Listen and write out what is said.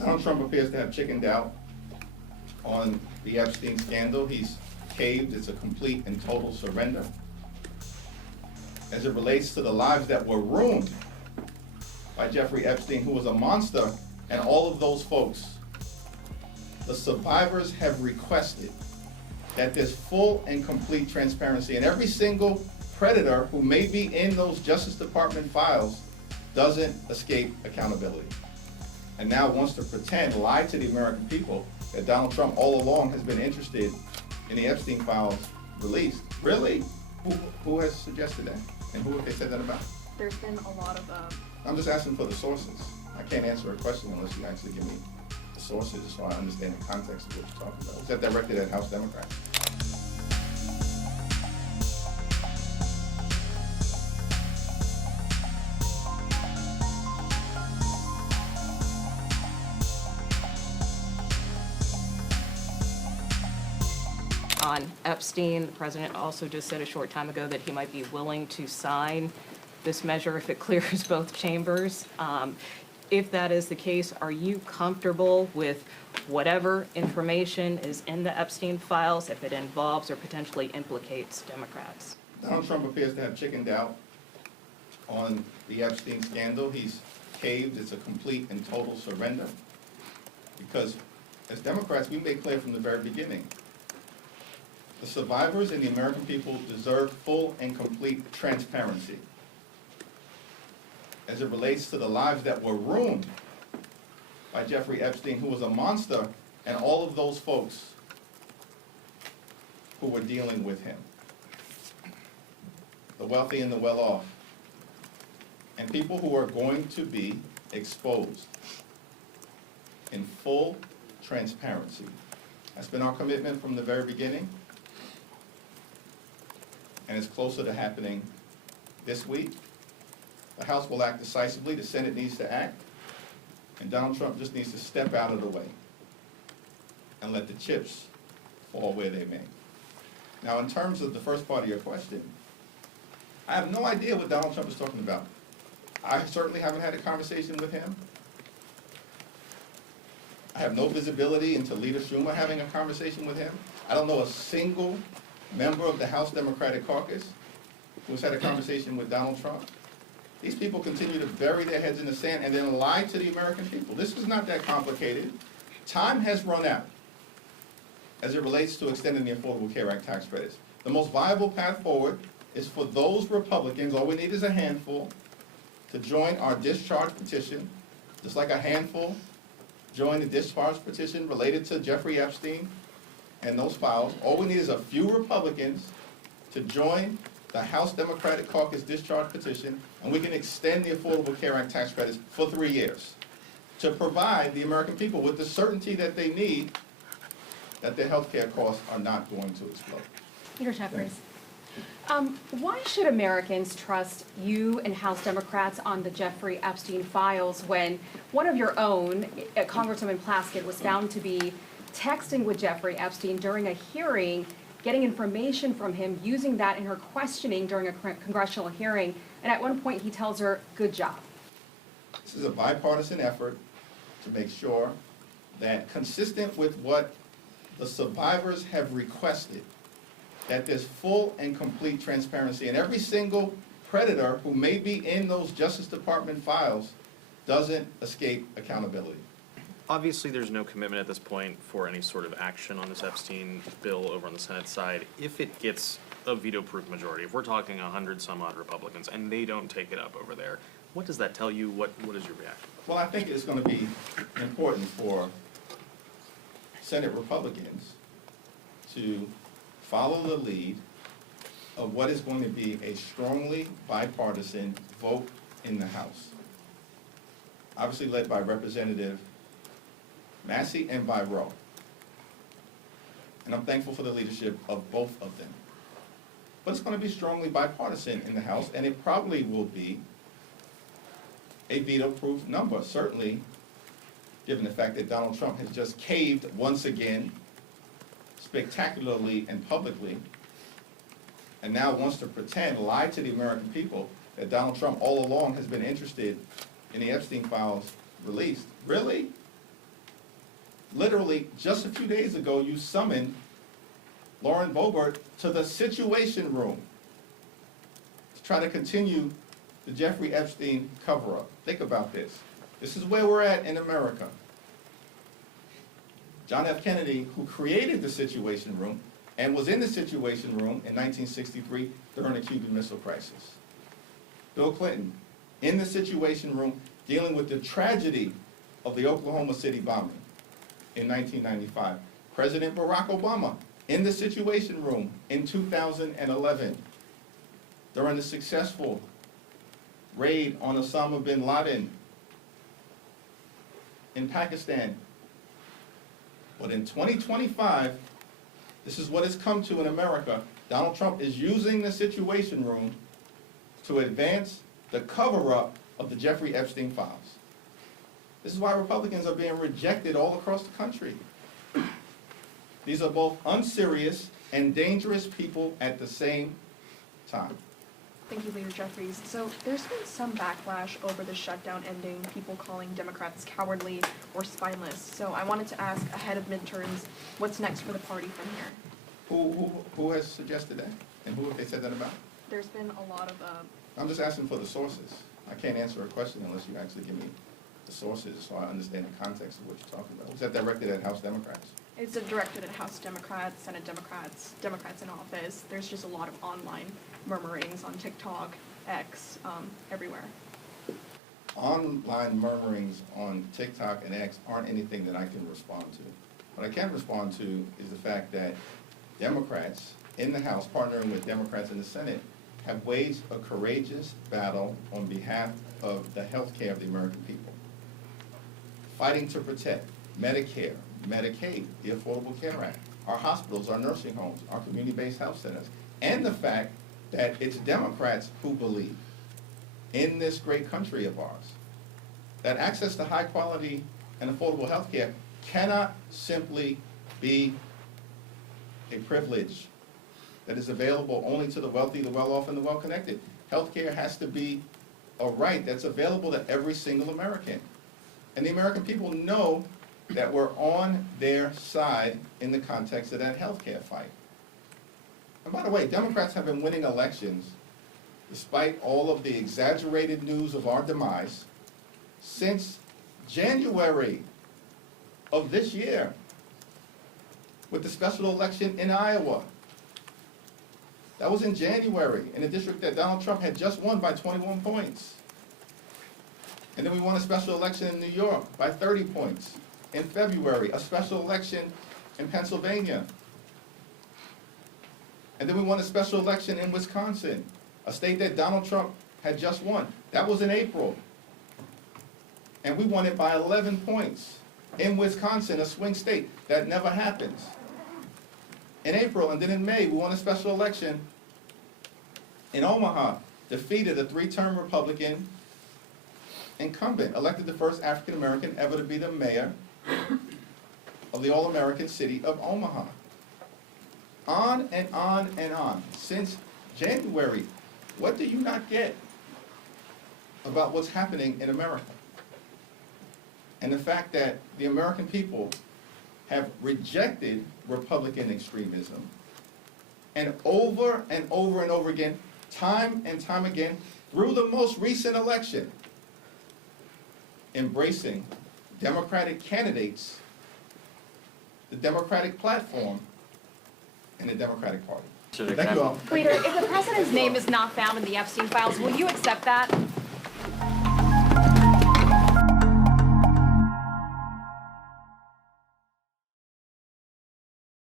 Donald Trump appears to have chickened out on the Epstein scandal. He's caved. It's a complete and total surrender. As it relates to the lives that were ruined by Jeffrey Epstein, who was a monster, and all of those folks, the survivors have requested that there's full and complete transparency, and every single predator who may be in those Justice Department files doesn't escape accountability. And now wants to pretend, lie to the American people, that Donald Trump all along has been interested in the Epstein files released. Really? Who has suggested that? And who have they said that about? There's been a lot of I'm just asking for the sources. I can't answer a question unless you actually give me the sources so I understand the context of what you're talking about. Was that directed at House Democrats? On Epstein, the president also just said a short time ago that he might be willing to sign this measure if it clears both chambers. If that is the case, are you comfortable with whatever information is in the Epstein files if it involves or potentially implicates Democrats? Donald Trump appears to have chickened out on the Epstein scandal. He's caved. It's a complete and total surrender. Because as Democrats, we made clear from the very beginning, the survivors and the American people deserve full and complete transparency as it relates to the lives that were ruined by Jeffrey Epstein, who was a monster, and all of those folks who were dealing with him. The wealthy and the well-off. And people who are going to be exposed in full transparency. That's been our commitment from the very beginning. And it's closer to happening this week. The House will act decisively, the Senate needs to act, and Donald Trump just needs to step out of the way and let the chips fall where they may. Now, in terms of the first part of your question, I have no idea what Donald Trump is talking about. I certainly haven't had a conversation with him. I have no visibility into Leader Schumer having a conversation with him. I don't know a single member of the House Democratic Caucus who's had a conversation with Donald Trump. These people continue to bury their heads in the sand and then lie to the American people. This is not that complicated. Time has run out as it relates to extending the Affordable Care Act tax credits. The most viable path forward is for those Republicans, all we need is a handful, to join our discharge petition, just like a handful joined the discharge petition related to Jeffrey Epstein and those files. All we need is a few Republicans to join the House Democratic Caucus discharge petition, and we can extend the Affordable Care Act tax credits for 3 years to provide the American people with the certainty that they need that their health care costs are not going to explode. Peter Jeffries. Why should Americans trust you and House Democrats on the Jeffrey Epstein files when one of your own, Congresswoman Plaskett, was found to be texting with Jeffrey Epstein during a hearing, getting information from him, using that in her questioning during a congressional hearing, and at one point he tells her, "Good job." This is a bipartisan effort to make sure that, consistent with what the survivors have requested, that there's full and complete transparency, and every single predator who may be in those Justice Department files doesn't escape accountability. Obviously, there's no commitment at this point for any sort of action on this Epstein bill over on the Senate side. If it gets a veto-proof majority, if we're talking 100-some-odd Republicans and they don't take it up over there, what does that tell you? What is your reaction? Well, I think it's going to be important for Senate Republicans to follow the lead of what is going to be a strongly bipartisan vote in the House. Obviously led by Representative Massey and by Rowe. And I'm thankful for the leadership of both of them. But it's going to be strongly bipartisan in the House, and it probably will be a veto-proof number, certainly given the fact that Donald Trump has just caved once again, spectacularly and publicly, and now wants to pretend, lie to the American people, that Donald Trump all along has been interested in the Epstein files released. Really? literally, just a few days ago, you summoned Lauren Boebert to the Situation Room to try to continue the Jeffrey Epstein cover-up. Think about this. This is where we're at in America. John F. Kennedy, who created the Situation Room and was in the Situation Room in 1963 during the Cuban Missile Crisis. Bill Clinton, in the Situation Room, dealing with the tragedy of the Oklahoma City bombing in 1995. President Barack Obama, in the Situation Room in 2011, during the successful raid on Osama bin Laden in Pakistan. But in 2025, this is what it's come to in America. Donald Trump is using the Situation Room to advance the cover-up of the Jeffrey Epstein files. This is why Republicans are being rejected all across the country. These are both unserious and dangerous people at the same time. Thank you, Leader Jeffries. So there's been some backlash over the shutdown ending, people calling Democrats cowardly or spineless. So I wanted to ask, ahead of midterms, what's next for the party from here? Who has suggested that? And who have they said that about? There's been a lot of, I'm just asking for the sources. I can't answer a question unless you actually give me the sources so I understand the context of what you're talking about. Was that directed at House Democrats? it's directed at House Democrats, Senate Democrats, Democrats in office. There's just a lot of online murmurings on TikTok, X, everywhere. Online murmurings on TikTok and X aren't anything that I can respond to. What I can respond to is the fact that Democrats in the House, partnering with Democrats in the Senate, have waged a courageous battle on behalf of the health care of the American people, fighting to protect Medicare, Medicaid, the Affordable Care Act, our hospitals, our nursing homes, our community-based health centers, and the fact that it's Democrats who believe in this great country of ours that access to high quality and affordable health care cannot simply be a privilege that is available only to the wealthy, the well-off, and the well-connected. Health care has to be a right that's available to every single American. And the American people know that we're on their side in the context of that health care fight. And by the way, Democrats have been winning elections despite all of the exaggerated news of our demise since January of this year with the special election in Iowa. That was in January in a district that Donald Trump had just won by 21 points. And then we won a special election in New York by 30 points. In February, a special election in Pennsylvania. And then we won a special election in Wisconsin, a state that Donald Trump had just won. That was in April. And we won it by 11 points. In Wisconsin, a swing state. That never happens. In April, and then in May, we won a special election in Omaha, defeated a 3-term Republican incumbent, elected the first African-American ever to be the mayor of the all-American city of Omaha. On and on and on. Since January, what do you not get about what's happening in America? And the fact that the American people have rejected Republican extremism, and over and over and over again, time and time again, through the most recent election, embracing Democratic candidates, the Democratic platform, and the Democratic Party. Thank you all. Leader, if the president's name is not found in the Epstein files, will you accept that?